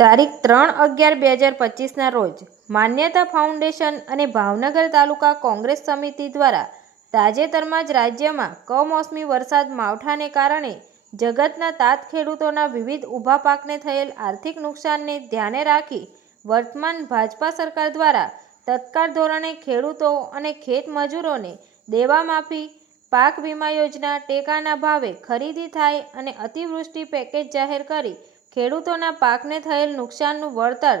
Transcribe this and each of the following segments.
તારીખ ત્રણ અગિયાર બે હજાર પચીસના રોજ માન્યતા ફાઉન્ડેશન અને ભાવનગર તાલુકા કોંગ્રેસ સમિતિ દ્વારા તાજેતરમાં જ રાજ્યમાં કમોસમી વરસાદ માવઠાને કારણે જગતના તાત ખેડૂતોના વિવિધ ઊભા પાકને થયેલ આર્થિક નુકસાનને ધ્યાને રાખી વર્તમાન ભાજપા સરકાર દ્વારા તત્કાળ ધોરણે ખેડૂતો અને ખેત મજૂરોને દેવા માફી પાક વીમા યોજના, ટેકાના ભાવે ખરીદી થાય અને અતિવૃષ્ટિ પેકેજ જાહેર કરી ખેડૂતોના પાકને થયેલ નુકસાનનું વળતર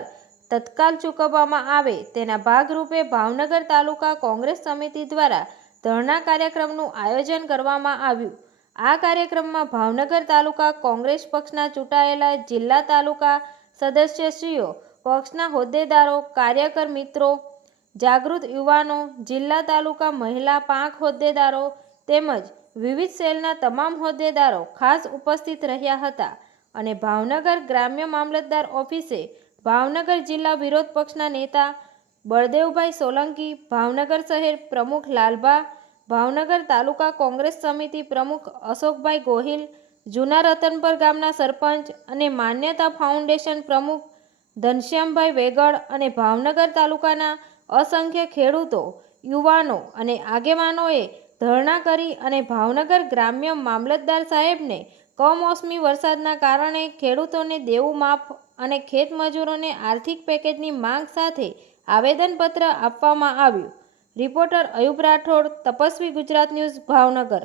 તત્કાલ ચૂકવવામાં આવે તેના ભાગરૂપે ભાવનગર તાલુકા કોંગ્રેસ સમિતિ દ્વારા ધરણા કાર્યક્રમનું આયોજન કરવામાં આવ્યું. આ કાર્યક્રમમાં ભાવનગર તાલુકા કોંગ્રેસ પક્ષના ચૂંટાયેલા જિલ્લા તાલુકા સદસ્યશ્રીઓ, પક્ષના હોદ્દેદારો, કાર્યકર મિત્રો, જાગૃત યુવાનો, જિલ્લા તાલુકા મહિલા પાંખ હોદ્દેદારો તેમજ વિવિધ સેલના તમામ હોદ્દેદારો ખાસ ઉપસ્થિત રહ્યા હતા. અને ભાવનગર ગ્રામ્ય મામલતદાર ઓફિસે ભાવનગર જિલ્લા વિરોધ પક્ષના નેતા બળદેવભાઈ સોલંકી, ભાવનગર શહેર પ્રમુખ લાલભા, ભાવનગર તાલુકા કોંગ્રેસ સમિતિ પ્રમુખ અશોકભાઈ ગોહિલ જૂના રતનપર ગામના સરપંચ અને માન્યતા ફાઉન્ડેશન પ્રમુખ ધનશ્યામભાઈ વેગડ અને ભાવનગર તાલુકાના અસંખ્ય ખેડૂતો, યુવાનો અને આગેવાનોએ ધરણા કરી અને ભાવનગર ગ્રામ્ય મામલતદાર સાહેબને કમોસમી વરસાદના કારણે ખેડૂતોને દેવું માફ અને ખેતમજૂરોને આર્થિક પેકેજની માંગ સાથે આવેદનપત્ર આપવામાં આવ્યું. Reporter Ayub Rathod, Tapasvi Gujarat news Bhavnagar.